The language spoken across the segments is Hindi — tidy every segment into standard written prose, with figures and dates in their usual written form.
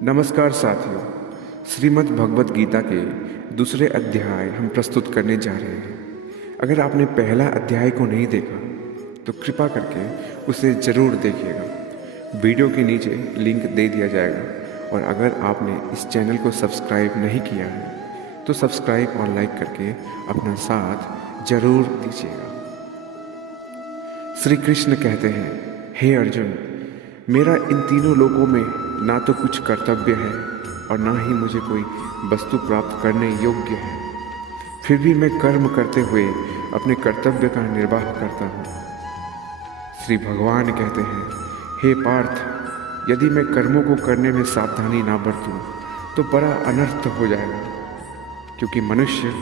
नमस्कार साथियों, श्रीमद् भगवत गीता के दूसरे अध्याय हम प्रस्तुत करने जा रहे हैं। अगर आपने पहला अध्याय को नहीं देखा तो कृपा करके उसे ज़रूर देखिएगा। वीडियो के नीचे लिंक दे दिया जाएगा और अगर आपने इस चैनल को सब्सक्राइब नहीं किया है तो सब्सक्राइब और लाइक करके अपना साथ जरूर दीजिएगा। श्री कृष्ण कहते हैं, हे अर्जुन, मेरा इन तीनों लोकों में ना तो कुछ कर्तव्य है और ना ही मुझे कोई वस्तु प्राप्त करने योग्य है, फिर भी मैं कर्म करते हुए अपने कर्तव्य का निर्वाह करता हूँ। श्री भगवान कहते हैं, हे पार्थ, यदि मैं कर्मों को करने में सावधानी ना बरतूं तो बड़ा अनर्थ हो जाएगा, क्योंकि मनुष्य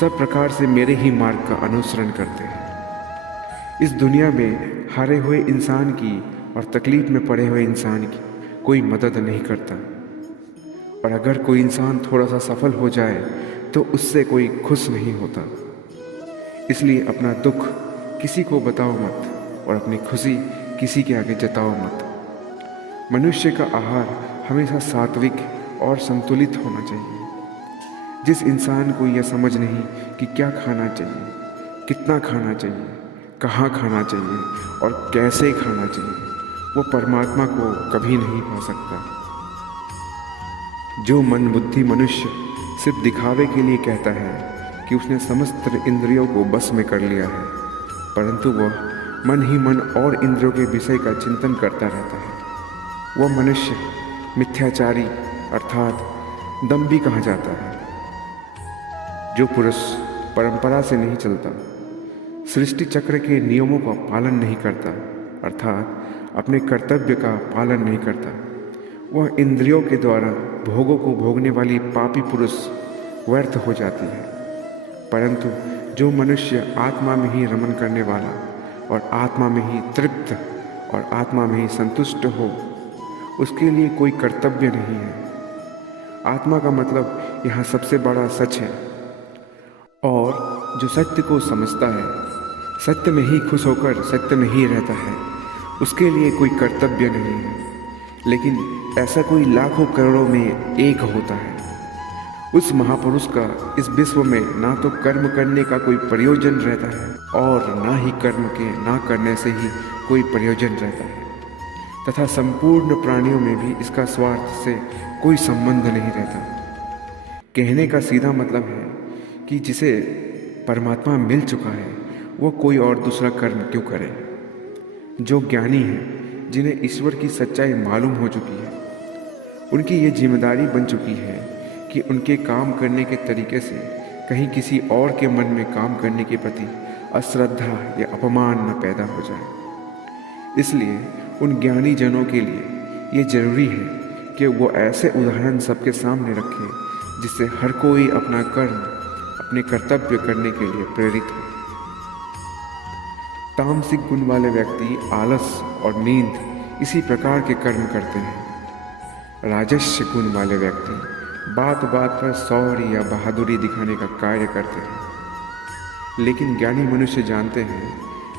सब प्रकार से मेरे ही मार्ग का अनुसरण करते हैं। इस दुनिया में हारे हुए इंसान की और तकलीफ में पड़े हुए इंसान की कोई मदद नहीं करता, और अगर कोई इंसान थोड़ा सा सफल हो जाए तो उससे कोई खुश नहीं होता। इसलिए अपना दुख किसी को बताओ मत और अपनी खुशी किसी के आगे जताओ मत। मनुष्य का आहार हमेशा सात्विक और संतुलित होना चाहिए। जिस इंसान को यह समझ नहीं कि क्या खाना चाहिए, कितना खाना चाहिए, कहाँ खाना चाहिए और कैसे खाना चाहिए, वो परमात्मा को कभी नहीं पा सकता। जो मन बुद्धि मनुष्य सिर्फ दिखावे के लिए कहता है कि उसने समस्त इंद्रियों को बस में कर लिया है, परंतु वह मन ही मन और इंद्रियों के विषय का चिंतन करता रहता है, वह मनुष्य मिथ्याचारी अर्थात दंभी कहा जाता है। जो पुरुष परंपरा से नहीं चलता, सृष्टि चक्र के नियमों का पालन नहीं करता अर्थात अपने कर्तव्य का पालन नहीं करता, वह इंद्रियों के द्वारा भोगों को भोगने वाली पापी पुरुष व्यर्थ हो जाती है। परंतु जो मनुष्य आत्मा में ही रमन करने वाला और आत्मा में ही तृप्त और आत्मा में ही संतुष्ट हो, उसके लिए कोई कर्तव्य नहीं है। आत्मा का मतलब यहाँ सबसे बड़ा सच है, और जो सत्य को समझता है, सत्य में ही खुश होकर सत्य में ही रहता है, उसके लिए कोई कर्तव्य नहीं है। लेकिन ऐसा कोई लाखों करोड़ों में एक होता है। उस महापुरुष का इस विश्व में ना तो कर्म करने का कोई प्रयोजन रहता है और ना ही कर्म के ना करने से ही कोई प्रयोजन रहता है, तथा संपूर्ण प्राणियों में भी इसका स्वार्थ से कोई संबंध नहीं रहता। कहने का सीधा मतलब है कि जिसे परमात्मा मिल चुका है वो कोई और दूसरा कर्म क्यों करे। जो ज्ञानी हैं, जिन्हें ईश्वर की सच्चाई मालूम हो चुकी है, उनकी ये जिम्मेदारी बन चुकी है कि उनके काम करने के तरीके से कहीं किसी और के मन में काम करने के प्रति अश्रद्धा या अपमान न पैदा हो जाए। इसलिए उन ज्ञानी जनों के लिए ये जरूरी है कि वो ऐसे उदाहरण सबके सामने रखें जिससे हर कोई अपना कर्म, अपने कर्तव्य करने के लिए प्रेरित हो। तामसिक गुण वाले व्यक्ति आलस और नींद इसी प्रकार के कर्म करते हैं। राजस्य गुण वाले व्यक्ति बात बात पर शौर्य या बहादुरी दिखाने का कार्य करते हैं। लेकिन ज्ञानी मनुष्य जानते हैं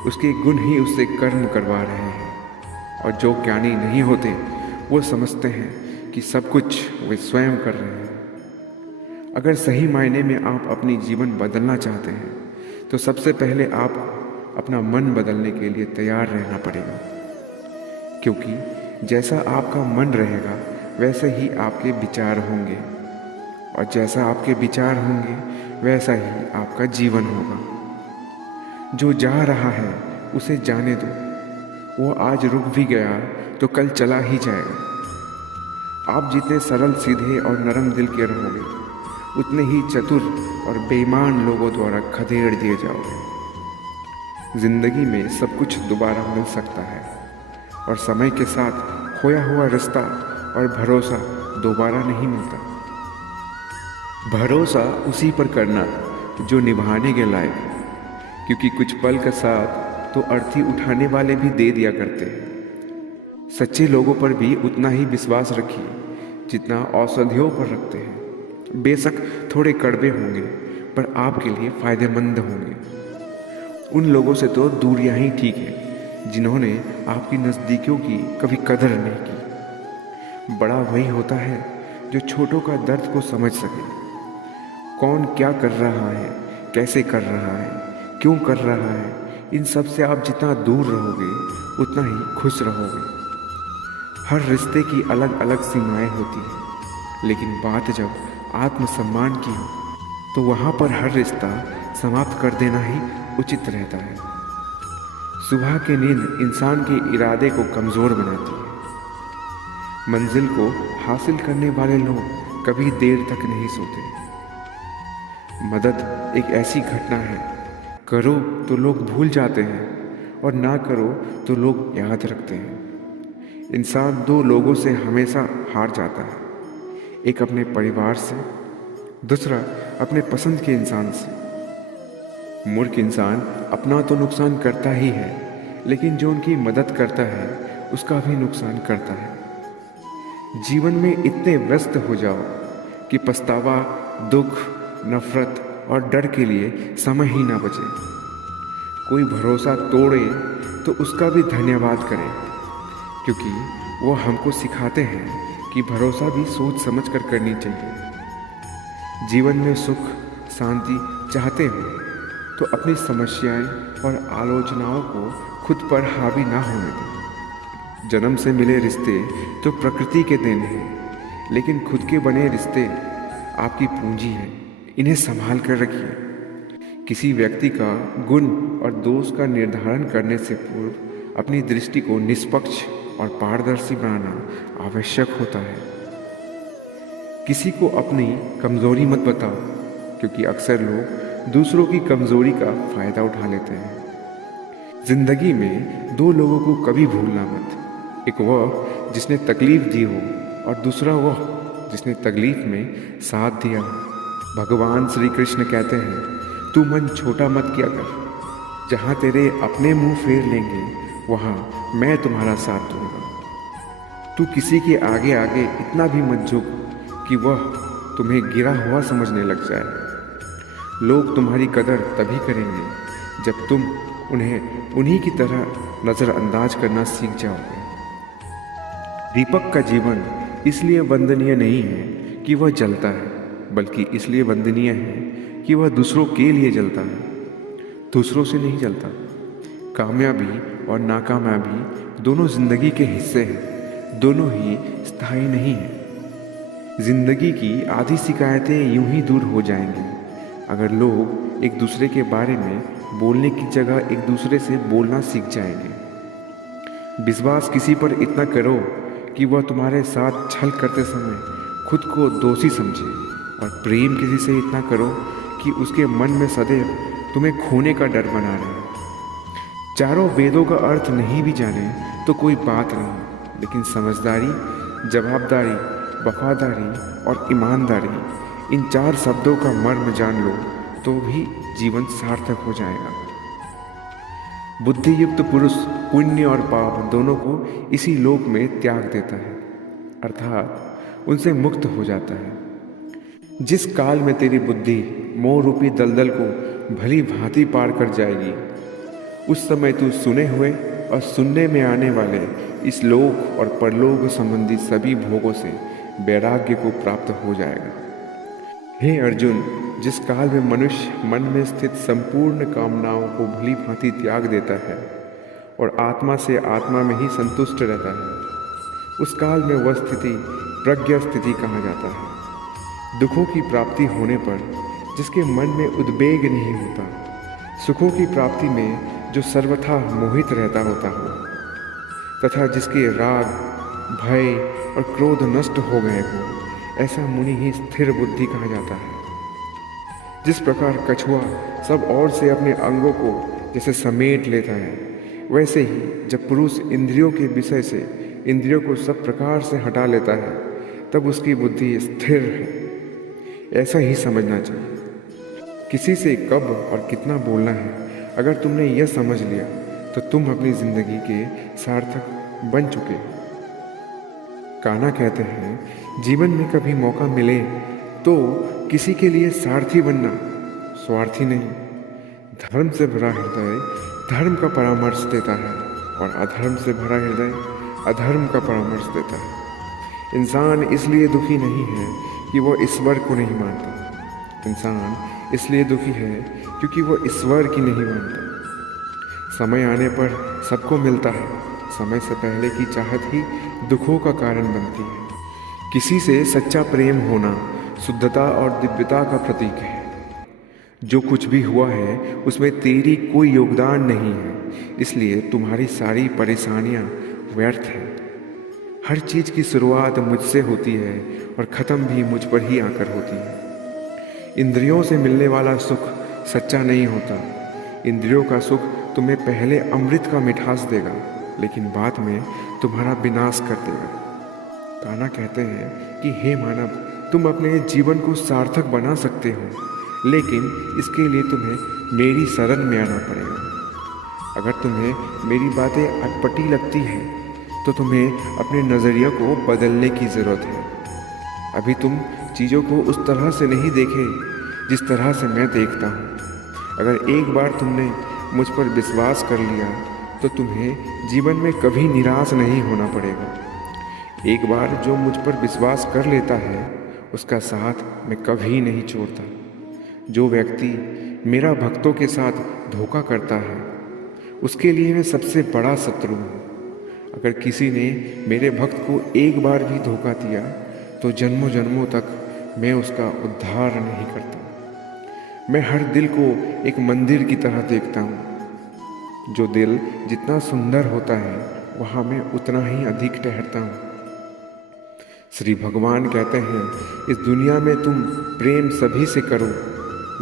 उसके गुण ही उससे कर्म करवा रहे हैं, और जो ज्ञानी नहीं होते वो समझते हैं कि सब कुछ वे स्वयं कर रहे हैं। अगर सही मायने में आप अपनी जीवन बदलना चाहते हैं तो सबसे पहले आप अपना मन बदलने के लिए तैयार रहना पड़ेगा, क्योंकि जैसा आपका मन रहेगा वैसे ही आपके विचार होंगे, और जैसा आपके विचार होंगे वैसा ही आपका जीवन होगा। जो जा रहा है उसे जाने दो, वो आज रुक भी गया तो कल चला ही जाएगा। आप जितने सरल सीधे और नरम दिल के रहोगे, उतने ही चतुर और बेईमान लोगों द्वारा खदेड़ दिए जाओगे। जिंदगी में सब कुछ दोबारा मिल सकता है, और समय के साथ खोया हुआ रिश्ता और भरोसा दोबारा नहीं मिलता। भरोसा उसी पर करना जो निभाने के लायक है, क्योंकि कुछ पल का साथ तो अर्थी उठाने वाले भी दे दिया करते हैं। सच्चे लोगों पर भी उतना ही विश्वास रखिए जितना औषधियों पर रखते हैं। बेशक थोड़े कड़वे होंगे पर आपके लिए फायदेमंद होंगे। उन लोगों से तो दूरियां ही ठीक है जिन्होंने आपकी नज़दीकियों की कभी कदर नहीं की। बड़ा वही होता है जो छोटों का दर्द को समझ सके। कौन क्या कर रहा है, कैसे कर रहा है, क्यों कर रहा है, इन सब से आप जितना दूर रहोगे उतना ही खुश रहोगे। हर रिश्ते की अलग अलग सीमाएं होती हैं, लेकिन बात जब आत्मसम्मान की हो तो वहाँ पर हर रिश्ता समाप्त कर देना ही उचित रहता है। सुबह की नींद इंसान के इरादे को कमज़ोर बनाती है। मंजिल को हासिल करने वाले लोग कभी देर तक नहीं सोते। मदद एक ऐसी घटना है, करो तो लोग भूल जाते हैं और ना करो तो लोग याद रखते हैं। इंसान दो लोगों से हमेशा हार जाता है, एक अपने परिवार से, दूसरा अपने पसंद के इंसान से। मूर्ख इंसान अपना तो नुकसान करता ही है, लेकिन जो उनकी मदद करता है उसका भी नुकसान करता है। जीवन में इतने व्यस्त हो जाओ कि पछतावा, दुख, नफरत और डर के लिए समय ही ना बचे। कोई भरोसा तोड़े तो उसका भी धन्यवाद करें, क्योंकि वो हमको सिखाते हैं कि भरोसा भी सोच समझ कर करनी चाहिए। जीवन में सुख, शांति चाहते हो तो अपनी समस्याएं और आलोचनाओं को खुद पर हावी ना होने दें। जन्म से मिले रिश्ते तो प्रकृति के देन हैं, लेकिन खुद के बने रिश्ते आपकी पूंजी है, इन्हें संभाल कर रखिए। किसी व्यक्ति का गुण और दोष का निर्धारण करने से पूर्व अपनी दृष्टि को निष्पक्ष और पारदर्शी बनाना आवश्यक होता है। किसी को अपनी कमजोरी मत बताओ, क्योंकि अक्सर लोग दूसरों की कमजोरी का फायदा उठा लेते हैं। जिंदगी में दो लोगों को कभी भूलना मत, एक वह जिसने तकलीफ दी हो और दूसरा वह जिसने तकलीफ में साथ दिया हो। भगवान श्री कृष्ण कहते हैं, तू मन छोटा मत किया कर, जहाँ तेरे अपने मुंह फेर लेंगे वहाँ मैं तुम्हारा साथ दूंगा। तू किसी के आगे आगे इतना भी मत झुक कि वह तुम्हें गिरा हुआ समझने लग जाए। लोग तुम्हारी कदर तभी करेंगे जब तुम उन्हें उन्हीं की तरह नज़रअंदाज करना सीख जाओगे। दीपक का जीवन इसलिए वंदनीय नहीं है कि वह जलता है, बल्कि इसलिए वंदनीय है कि वह दूसरों के लिए जलता है, दूसरों से नहीं जलता। कामयाबी और नाकामयाबी दोनों जिंदगी के हिस्से हैं, दोनों ही स्थायी नहीं हैं। जिंदगी की आधी शिकायतें यूं ही दूर हो जाएंगी अगर लोग एक दूसरे के बारे में बोलने की जगह एक दूसरे से बोलना सीख जाएंगे। विश्वास किसी पर इतना करो कि वह तुम्हारे साथ छल करते समय खुद को दोषी समझे, और प्रेम किसी से इतना करो कि उसके मन में सदैव तुम्हें खोने का डर बना रहे। चारों वेदों का अर्थ नहीं भी जाने तो कोई बात नहीं, लेकिन समझदारी, जवाबदारी, वफादारी और ईमानदारी, इन चार शब्दों का मर्म जान लो तो भी जीवन सार्थक हो जाएगा। बुद्धियुक्त पुरुष पुण्य और पाप दोनों को इसी लोक में त्याग देता है, अर्थात उनसे मुक्त हो जाता है। जिस काल में तेरी बुद्धि मोह रूपी दलदल को भली भांति पार कर जाएगी, उस समय तू सुने हुए और सुनने में आने वाले इस लोक और परलोक संबंधी सभी भोगों से वैराग्य को प्राप्त हो जाएगा। हे अर्जुन, जिस काल में मनुष्य मन में स्थित संपूर्ण कामनाओं को भली भांति त्याग देता है और आत्मा से आत्मा में ही संतुष्ट रहता है, उस काल में वह स्थिति प्रज्ञा स्थिति कहा जाता है। दुखों की प्राप्ति होने पर जिसके मन में उद्वेग नहीं होता, सुखों की प्राप्ति में जो सर्वथा मोहित रहता होता हो, तथा जिसके राग, भय और क्रोध नष्ट हो गए हो, ऐसा मुनि ही स्थिर बुद्धि कहा जाता है। जिस प्रकार कछुआ सब ओर से अपने अंगों को जैसे समेट लेता है, वैसे ही जब पुरुष इंद्रियों के विषय से इंद्रियों को सब प्रकार से हटा लेता है, तब उसकी बुद्धि स्थिर है। ऐसा ही समझना चाहिए। किसी से कब और कितना बोलना है, अगर तुमने यह समझ लिया तो तुम अपनी जिंदगी के सार्थक बन चुके हो। कान्हा कहते हैं, जीवन में कभी मौका मिले तो किसी के लिए सारथी बनना, स्वार्थी नहीं। धर्म से भरा हृदय धर्म का परामर्श देता है और अधर्म से भरा हृदय अधर्म का परामर्श देता है। इंसान इसलिए दुखी नहीं है कि वह ईश्वर को नहीं मानता। इंसान इसलिए दुखी है क्योंकि वह ईश्वर की नहीं मानता। समय आने पर सबको मिलता है। समय से पहले की चाहत ही दुखों का कारण बनती है। किसी से सच्चा प्रेम होना शुद्धता और दिव्यता का प्रतीक है। जो कुछ भी हुआ है उसमें तेरी कोई योगदान नहीं है, इसलिए तुम्हारी सारी परेशानियां व्यर्थ हैं। हर चीज़ की शुरुआत मुझसे होती है और ख़त्म भी मुझ पर ही आकर होती है। इंद्रियों से मिलने वाला सुख सच्चा नहीं होता। इंद्रियों का सुख तुम्हें पहले अमृत का मिठास देगा, लेकिन बाद में तुम्हारा विनाश कर देगा। कान्हा कहते हैं कि हे मानव, तुम अपने जीवन को सार्थक बना सकते हो, लेकिन इसके लिए तुम्हें मेरी शरण में आना पड़ेगा। अगर तुम्हें मेरी बातें अटपटी लगती हैं तो तुम्हें अपने नज़रिया को बदलने की ज़रूरत है। अभी तुम चीज़ों को उस तरह से नहीं देखे जिस तरह से मैं देखता हूँ। अगर एक बार तुमने मुझ पर विश्वास कर लिया तो तुम्हें जीवन में कभी निराश नहीं होना पड़ेगा। एक बार जो मुझ पर विश्वास कर लेता है उसका साथ मैं कभी नहीं छोड़ता। जो व्यक्ति मेरा भक्तों के साथ धोखा करता है उसके लिए मैं सबसे बड़ा शत्रु हूँ। अगर किसी ने मेरे भक्त को एक बार भी धोखा दिया तो जन्मों जन्मों तक मैं उसका उद्धार नहीं करता। मैं हर दिल को एक मंदिर की तरह देखता हूँ। जो दिल जितना सुंदर होता है वहाँ मैं उतना ही अधिक ठहरता हूँ। श्री भगवान कहते हैं, इस दुनिया में तुम प्रेम सभी से करो,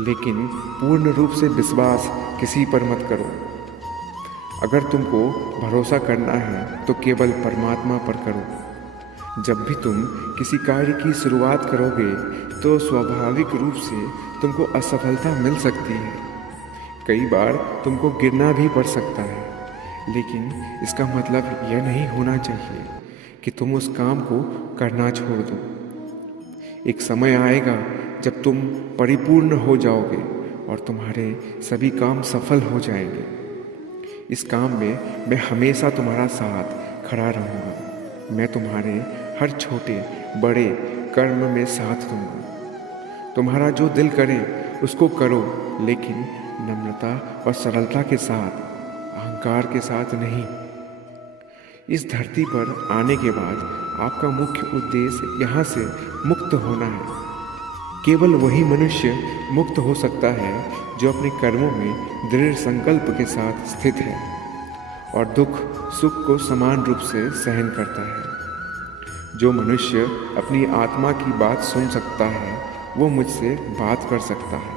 लेकिन पूर्ण रूप से विश्वास किसी पर मत करो। अगर तुमको भरोसा करना है तो केवल परमात्मा पर करो। जब भी तुम किसी कार्य की शुरुआत करोगे तो स्वाभाविक रूप से तुमको असफलता मिल सकती है। कई बार तुमको गिरना भी पड़ सकता है, लेकिन इसका मतलब यह नहीं होना चाहिए कि तुम उस काम को करना छोड़ दो। एक समय आएगा जब तुम परिपूर्ण हो जाओगे और तुम्हारे सभी काम सफल हो जाएंगे। इस काम में मैं हमेशा तुम्हारा साथ खड़ा रहूँगा। मैं तुम्हारे हर छोटे बड़े कर्म में साथ दूँगा। तुम्हारा जो दिल करे उसको करो, लेकिन नम्रता और सरलता के साथ, अहंकार के साथ नहीं। इस धरती पर आने के बाद आपका मुख्य उद्देश्य यहाँ से मुक्त होना है। केवल वही मनुष्य मुक्त हो सकता है जो अपने कर्मों में दृढ़ संकल्प के साथ स्थित है और दुख सुख को समान रूप से सहन करता है। जो मनुष्य अपनी आत्मा की बात सुन सकता है वो मुझसे बात कर सकता है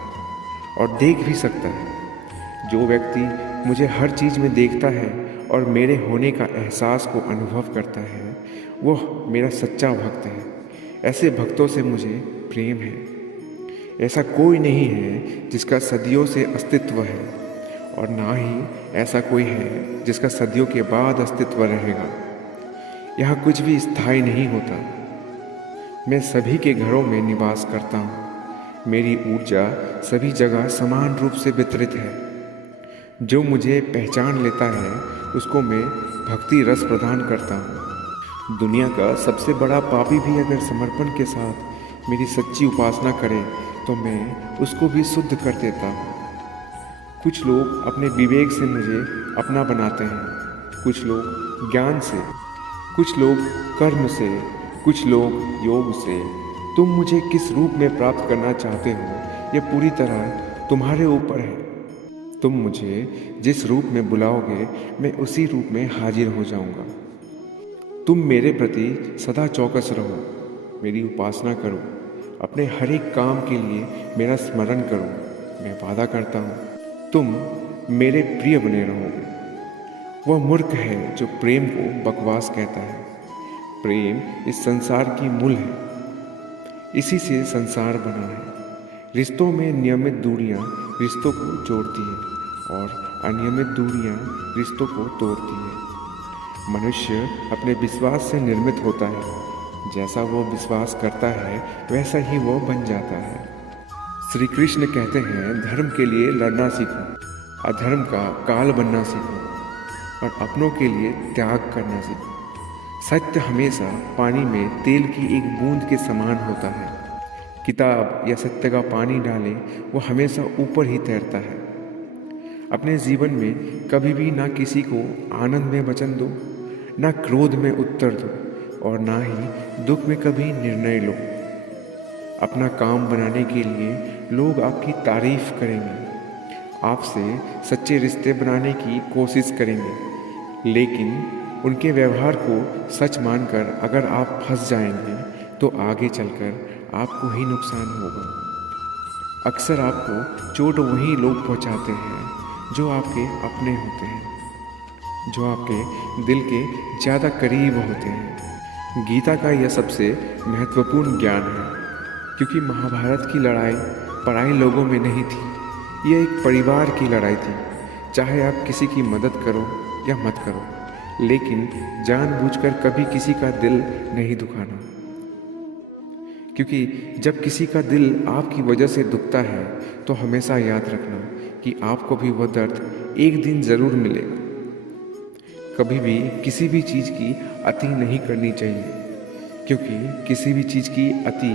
और देख भी सकता है। जो व्यक्ति मुझे हर चीज़ में देखता है और मेरे होने का एहसास को अनुभव करता है वह मेरा सच्चा भक्त है। ऐसे भक्तों से मुझे प्रेम है। ऐसा कोई नहीं है जिसका सदियों से अस्तित्व है, और ना ही ऐसा कोई है जिसका सदियों के बाद अस्तित्व रहेगा। यहाँ कुछ भी स्थायी नहीं होता। मैं सभी के घरों में निवास करता हूँ। मेरी ऊर्जा सभी जगह समान रूप से वितरित है। जो मुझे पहचान लेता है उसको मैं भक्ति रस प्रदान करता हूँ। दुनिया का सबसे बड़ा पापी भी अगर समर्पण के साथ मेरी सच्ची उपासना करे तो मैं उसको भी शुद्ध कर देता हूँ। कुछ लोग अपने विवेक से मुझे अपना बनाते हैं, कुछ लोग ज्ञान से, कुछ लोग कर्म से, कुछ लोग योग से। तुम मुझे किस रूप में प्राप्त करना चाहते हो यह पूरी तरह तुम्हारे ऊपर है। तुम मुझे जिस रूप में बुलाओगे मैं उसी रूप में हाजिर हो जाऊंगा। तुम मेरे प्रति सदा चौकस रहो, मेरी उपासना करो, अपने हर एक काम के लिए मेरा स्मरण करो। मैं वादा करता हूँ तुम मेरे प्रिय बने रहोगे। वह मूर्ख है जो प्रेम को बकवास कहता है। प्रेम इस संसार की मूल है, इसी से संसार बना है। रिश्तों में नियमित दूरियां रिश्तों को जोड़ती है और अनियमित दूरियां रिश्तों को तोड़ती है। मनुष्य अपने विश्वास से निर्मित होता है। जैसा वो विश्वास करता है वैसा ही वो बन जाता है। श्री कृष्ण कहते हैं, धर्म के लिए लड़ना सीखो, अधर्म का काल बनना सीखो और अपनों के लिए त्याग करना सीखो। सत्य हमेशा पानी में तेल की एक बूंद के समान होता है। किताब या सत्य का पानी डालें, वो हमेशा ऊपर ही तैरता है। अपने जीवन में कभी भी ना किसी को आनंद में वचन दो, ना क्रोध में उत्तर दो, और ना ही दुख में कभी निर्णय लो। अपना काम बनाने के लिए लोग आपकी तारीफ करेंगे, आपसे सच्चे रिश्ते बनाने की कोशिश करेंगे, लेकिन उनके व्यवहार को सच मानकर अगर आप फंस जाएंगे तो आगे चलकर आपको ही नुकसान होगा। अक्सर आपको चोट वही लोग पहुंचाते हैं जो आपके अपने होते हैं, जो आपके दिल के ज़्यादा करीब होते हैं। गीता का यह सबसे महत्वपूर्ण ज्ञान है, क्योंकि महाभारत की लड़ाई पराई लोगों में नहीं थी, यह एक परिवार की लड़ाई थी। चाहे आप किसी की मदद करो या मत करो, लेकिन जानबूझकर कभी किसी का दिल नहीं दुखाना, क्योंकि जब किसी का दिल आपकी वजह से दुखता है तो हमेशा याद रखना कि आपको भी वह दर्द एक दिन ज़रूर मिलेगा। कभी भी किसी भी चीज़ की अति नहीं करनी चाहिए, क्योंकि किसी भी चीज़ की अति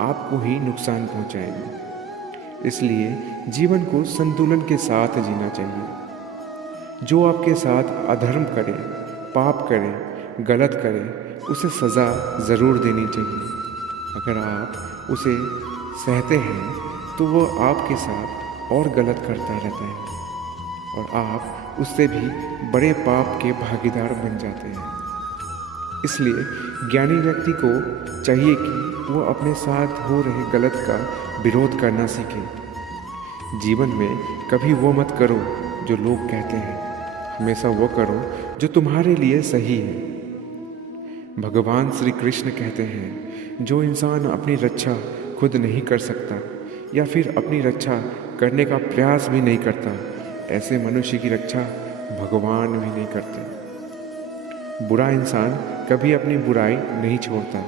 आपको ही नुकसान पहुंचाएगी। इसलिए जीवन को संतुलन के साथ जीना चाहिए। जो आपके साथ अधर्म करे, पाप करे, गलत करे, उसे सज़ा ज़रूर देनी चाहिए। अगर आप उसे सहते हैं तो वो आपके साथ और गलत करता रहता है, और आप उससे भी बड़े पाप के भागीदार बन जाते हैं। इसलिए ज्ञानी व्यक्ति को चाहिए कि वो अपने साथ हो रहे गलत का विरोध करना सीखे। जीवन में कभी वो मत करो जो लोग कहते हैं, हमेशा वो करो जो तुम्हारे लिए सही है। भगवान श्री कृष्ण कहते हैं, जो इंसान अपनी रक्षा खुद नहीं कर सकता या फिर अपनी रक्षा करने का प्रयास भी नहीं करता, ऐसे मनुष्य की रक्षा भगवान भी नहीं करते। बुरा इंसान कभी अपनी बुराई नहीं छोड़ता।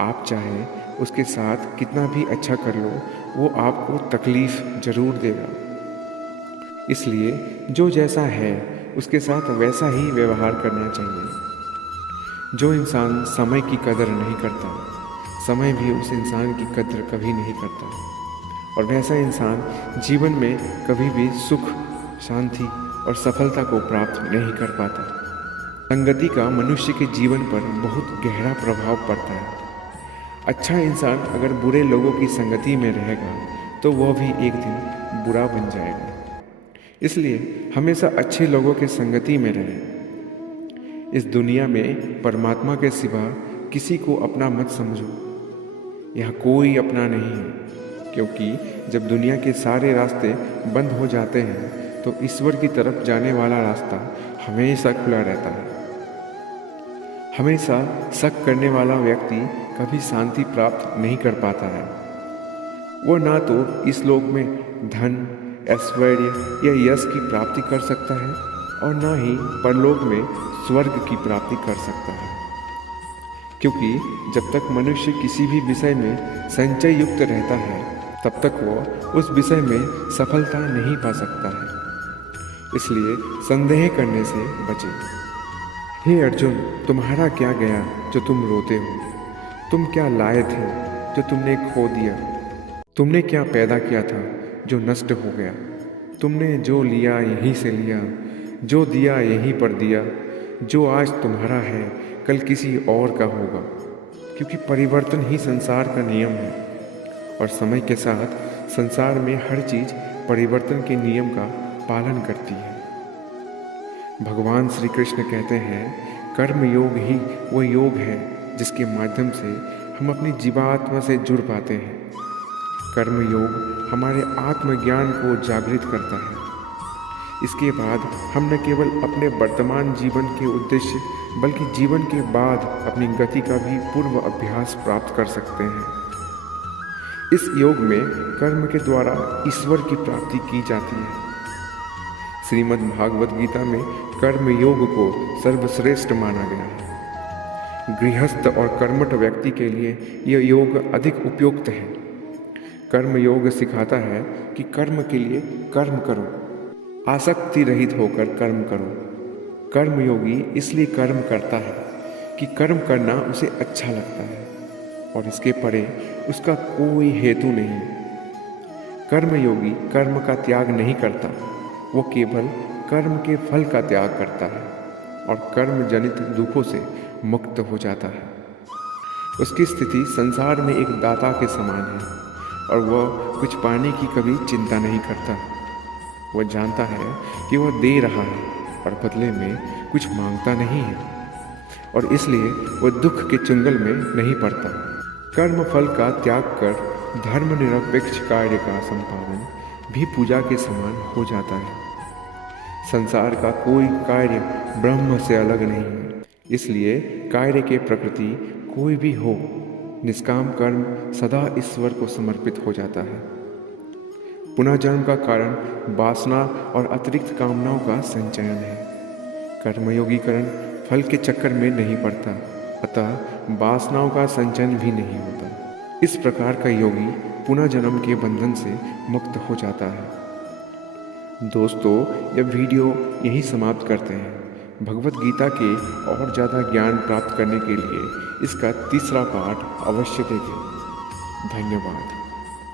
आप चाहे उसके साथ कितना भी अच्छा कर लो, वो आपको तकलीफ जरूर देगा। इसलिए जो जैसा है उसके साथ वैसा ही व्यवहार करना चाहिए। जो इंसान समय की कदर नहीं करता, समय भी उस इंसान की कदर कभी नहीं करता, और वैसा इंसान जीवन में कभी भी सुख, शांति और सफलता को प्राप्त नहीं कर पाता। संगति का मनुष्य के जीवन पर बहुत गहरा प्रभाव पड़ता है। अच्छा इंसान अगर बुरे लोगों की संगति में रहेगा तो वह भी एक दिन बुरा बन जाएगा। इसलिए हमेशा अच्छे लोगों के संगति में रहें। इस दुनिया में परमात्मा के सिवा किसी को अपना मत समझो। यहाँ कोई अपना नहीं है, क्योंकि जब दुनिया के सारे रास्ते बंद हो जाते हैं तो ईश्वर की तरफ जाने वाला रास्ता हमेशा खुला रहता है। हमेशा शक करने वाला व्यक्ति कभी शांति प्राप्त नहीं कर पाता है। वो ना तो इस लोक में धन, ऐश्वर्य या यश की प्राप्ति कर सकता है, और ना ही परलोक में स्वर्ग की प्राप्ति कर सकता है। क्योंकि जब तक मनुष्य किसी भी विषय में संचय युक्त रहता है, तब तक वो उस विषय में सफलता नहीं पा सकता है। इसलिए संदेह करने से बचें। हे अर्जुन, तुम्हारा क्या गया जो तुम रोते हो? तुम क्या लाए थे जो तुमने खो दिया? तुमने क्या पैदा किया था जो नष्ट हो गया? तुमने जो लिया यहीं से लिया, जो दिया यहीं पर दिया। जो आज तुम्हारा है कल किसी और का होगा, क्योंकि परिवर्तन ही संसार का नियम है, और समय के साथ संसार में हर चीज़ परिवर्तन के नियम का पालन करती है। भगवान श्री कृष्ण कहते हैं, कर्म योग ही वो योग है जिसके माध्यम से हम अपनी जीवात्मा से जुड़ पाते हैं। कर्म योग हमारे आत्मज्ञान को जागृत करता है। इसके बाद हम न केवल अपने वर्तमान जीवन के उद्देश्य, बल्कि जीवन के बाद अपनी गति का भी पूर्व अभ्यास प्राप्त कर सकते हैं। इस योग में कर्म के द्वारा ईश्वर की प्राप्ति की जाती है। श्रीमद् भागवत गीता में कर्म योग को सर्वश्रेष्ठ माना गया है। गृहस्थ और कर्मठ व्यक्ति के लिए यह योग अधिक उपयुक्त है। कर्म योग सिखाता है कि कर्म के लिए कर्म करो, आसक्ति रहित होकर कर्म करो। कर्म योगी इसलिए कर्म करता है कि कर्म करना उसे अच्छा लगता है और इसके परे उसका कोई हेतु नहीं। कर्मयोगी कर्म का त्याग नहीं करता, वो केवल कर्म के फल का त्याग करता है और कर्म जनित दुखों से मुक्त हो जाता है। उसकी स्थिति संसार में एक दाता के समान है और वह कुछ पाने की कभी चिंता नहीं करता। वह जानता है कि वह दे रहा है और बदले में कुछ मांगता नहीं है और इसलिए वह दुख के चुंगल में नहीं पड़ता। कर्म फल का त्याग कर धर्मनिरपेक्ष कार्य का संपादन भी पूजा के समान हो जाता है। संसार का कोई कार्य ब्रह्म से अलग नहीं है, इसलिए कार्य के प्रकृति कोई भी हो, निष्काम कर्म सदा ईश्वर को समर्पित हो जाता है। पुनर्जन्म का कारण वासना और अतिरिक्त कामनाओं का संचयन है। कर्मयोगी करण फल के चक्कर में नहीं पड़ता, अतः वासनाओं का संचयन भी नहीं होता। इस प्रकार का योगी पुनर्जन्म के बंधन से मुक्त हो जाता है। दोस्तों, यह वीडियो यहीं समाप्त करते हैं। भगवत गीता के और ज़्यादा ज्ञान प्राप्त करने के लिए इसका तीसरा पाठ अवश्य देखें। धन्यवाद।